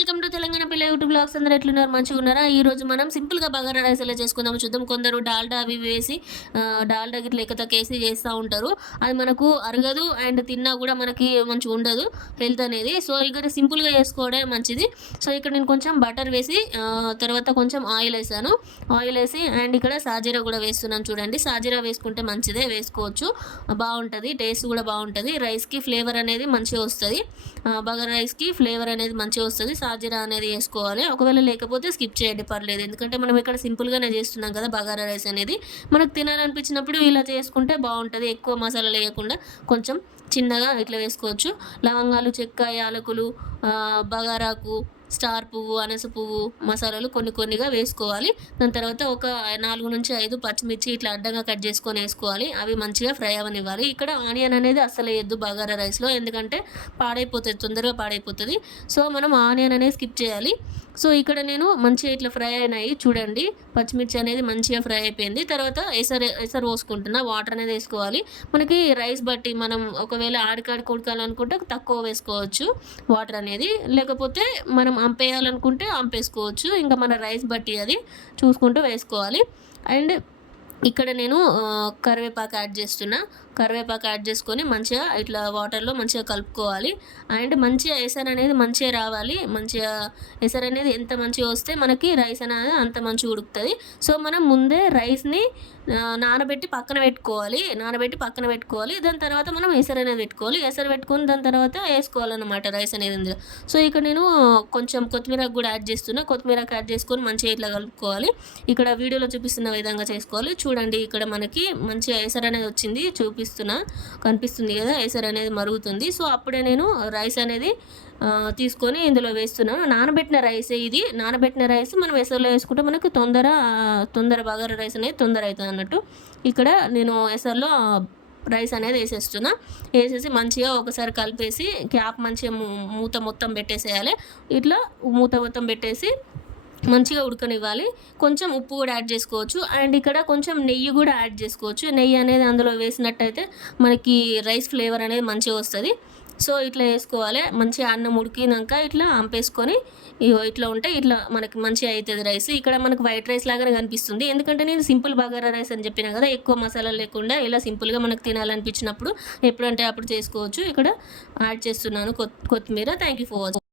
Welcome to Telangana పిల్ల YouTube blogs అందరూ ఎట్లున్నారు? మంచిగా ఉన్నారా? ఈ రోజు మనం సింపుల్గా బగారా రైస్ ఎలా చేసుకుందాం చూద్దాం. కొందరు డాల్డా అవి వేసి డాల్డా గిట్ల ఎక్కతో కేసి చేస్తూ ఉంటారు. అది మనకు అరగదు అండ్ తిన్నా కూడా మనకి మంచిగా ఉండదు హెల్త్ అనేది. సో ఇక్కడ సింపుల్గా చేసుకోవడమే మంచిది. సో ఇక్కడ నేను కొంచెం బటర్ వేసి తర్వాత కొంచెం ఆయిల్ వేసాను. ఆయిల్ వేసి అండ్ ఇక్కడ సాజీరా కూడా వేస్తున్నాను చూడండి. సాజీరా వేసుకుంటే మంచిదే వేసుకోవచ్చు. బాగుంటుంది టేస్ట్ కూడా బాగుంటుంది. రైస్కి ఫ్లేవర్ అనేది మంచిగా వస్తుంది. బగారా రైస్కి ఫ్లేవర్ అనేది మంచిగా వస్తుంది. సాజీరా అనేది వేసుకోవాలి. ఒకవేళ లేకపోతే స్కిప్ చేయండి పర్లేదు. ఎందుకంటే మనం ఇక్కడ సింపుల్గానే చేస్తున్నాం కదా బగారా రైస్ అనేది. మనకు తినాలనిపించినప్పుడు ఇలా చేసుకుంటే బాగుంటుంది. ఎక్కువ మసాలా లేకుండా కొంచెం చిన్నగా ఇట్లా వేసుకోవచ్చు. లవంగాలు చెక్క యాలకులు బగారాకు స్టార్ పువ్వు అనస పువ్వు మసాలాలు కొన్ని కొన్నిగా వేసుకోవాలి. దాని తర్వాత ఒక నాలుగు నుంచి ఐదు పచ్చిమిర్చి ఇట్లా అడ్డంగా కట్ చేసుకొని వేసుకోవాలి. అవి మంచిగా ఫ్రై అవ్వనివ్వాలి ఇక్కడ ఆనియన్ అనేది అసలు వేయద్దు బగారా రైస్లో ఎందుకంటే పాడైపోతుంది తొందరగా పాడైపోతుంది. సో మనం ఆనియన్ అనేది స్కిప్ చేయాలి. సో ఇక్కడ నేను మంచిగా ఇట్లా ఫ్రై అయినాయి. చూడండి పచ్చిమిర్చి అనేది మంచిగా ఫ్రై అయిపోయింది. తర్వాత ఎసరు ఎసరు పోసుకుంటున్నా. వాటర్ అనేది వేసుకోవాలి. మనకి రైస్ బట్టి మనం ఒకవేళ ఆడికాడి ఉడకాలనుకుంటే తక్కువ వేసుకోవచ్చు వాటర్ అనేది. లేకపోతే మనం అంపేయాలనుకుంటే అంపేసుకోవచ్చు. ఇంకా మన రైస్ బట్టి అది చూసుకుంటూ వేసుకోవాలి. అండ్ ఇక్కడ నేను కరివేపాకు యాడ్ చేస్తున్నా. కరివేపాకు యాడ్ చేసుకొని మంచిగా ఇట్లా వాటర్లో మంచిగా కలుపుకోవాలి. అండ్ మంచిగా ఎసరు అనేది మంచిగా రావాలి. మంచిగా ఎసరు అనేది ఎంత మంచిగా వస్తే మనకి రైస్ అనేది అంత మంచిగా ఉడుకుతుంది. సో మనం ముందే రైస్ని నానబెట్టి పక్కన పెట్టుకోవాలి. నానబెట్టి పక్కన పెట్టుకోవాలి. దాని తర్వాత మనం ఎసరు అనేది పెట్టుకోవాలి. ఎసరు పెట్టుకొని దాని తర్వాత వేసుకోవాలన్నమాట రైస్ అనేది ఇందులో. సో ఇక్కడ నేను కొంచెం కొత్తిమీరకు కూడా యాడ్ చేస్తున్నా. కొత్తిమీరకు యాడ్ చేసుకొని మంచిగా ఇట్లా కలుపుకోవాలి. ఇక్కడ వీడియోలో చూపిస్తున్న విధంగా చేసుకోవాలి. చూడండి ఇక్కడ మనకి మంచిగా ఎసరు అనేది వచ్చింది. చూపిస్తున్నా. కనిపిస్తుంది కదా ఎసరు అనేది మరుగుతుంది. సో అప్పుడే నేను రైస్ అనేది తీసుకొని ఇందులో వేస్తున్నాను నానబెట్టిన రైస్ ఇది? నానబెట్టిన రైస్ మనం ఎసర్లో వేసుకుంటే మనకు తొందర తొందర బగారా రైస్ అనేది తొందర అవుతుంది అన్నట్టు. ఇక్కడ నేను ఎసర్లో రైస్ అనేది వేసేస్తున్నా. వేసేసి మంచిగా ఒకసారి కలిపేసి క్యాప్ మంచిగా మూత మొత్తం పెట్టేసేయాలి. ఇట్లా మూత మొత్తం పెట్టేసి మంచిగా ఉడకనివ్వాలి. కొంచెం ఉప్పు కూడా యాడ్ చేసుకోవచ్చు. అండ్ ఇక్కడ కొంచెం నెయ్యి కూడా యాడ్ చేసుకోవచ్చు. నెయ్యి అనేది అందులో వేసినట్టయితే మనకి రైస్ ఫ్లేవర్ అనేది మంచిగా వస్తుంది. సో ఇట్లా వేసుకోవాలి. మంచిగా అన్నం ఉడికినాక ఇట్లా అంపేసుకొని ఇగో ఇట్లా ఉంటే ఇట్లా మనకి మంచిగా అవుతుంది రైస్. ఇక్కడ మనకు వైట్ రైస్ లాగానే కనిపిస్తుంది. ఎందుకంటే నేను సింపుల్ బగారా రైస్ అని చెప్పిన కదా ఎక్కువ మసాలా లేకుండా ఇలా సింపుల్గా మనకు తినాలనిపించినప్పుడు ఎప్పుడంటే అప్పుడు చేసుకోవచ్చు. ఇక్కడ యాడ్ చేస్తున్నాను కొత్- కొత్తిమీర. Thank you for watching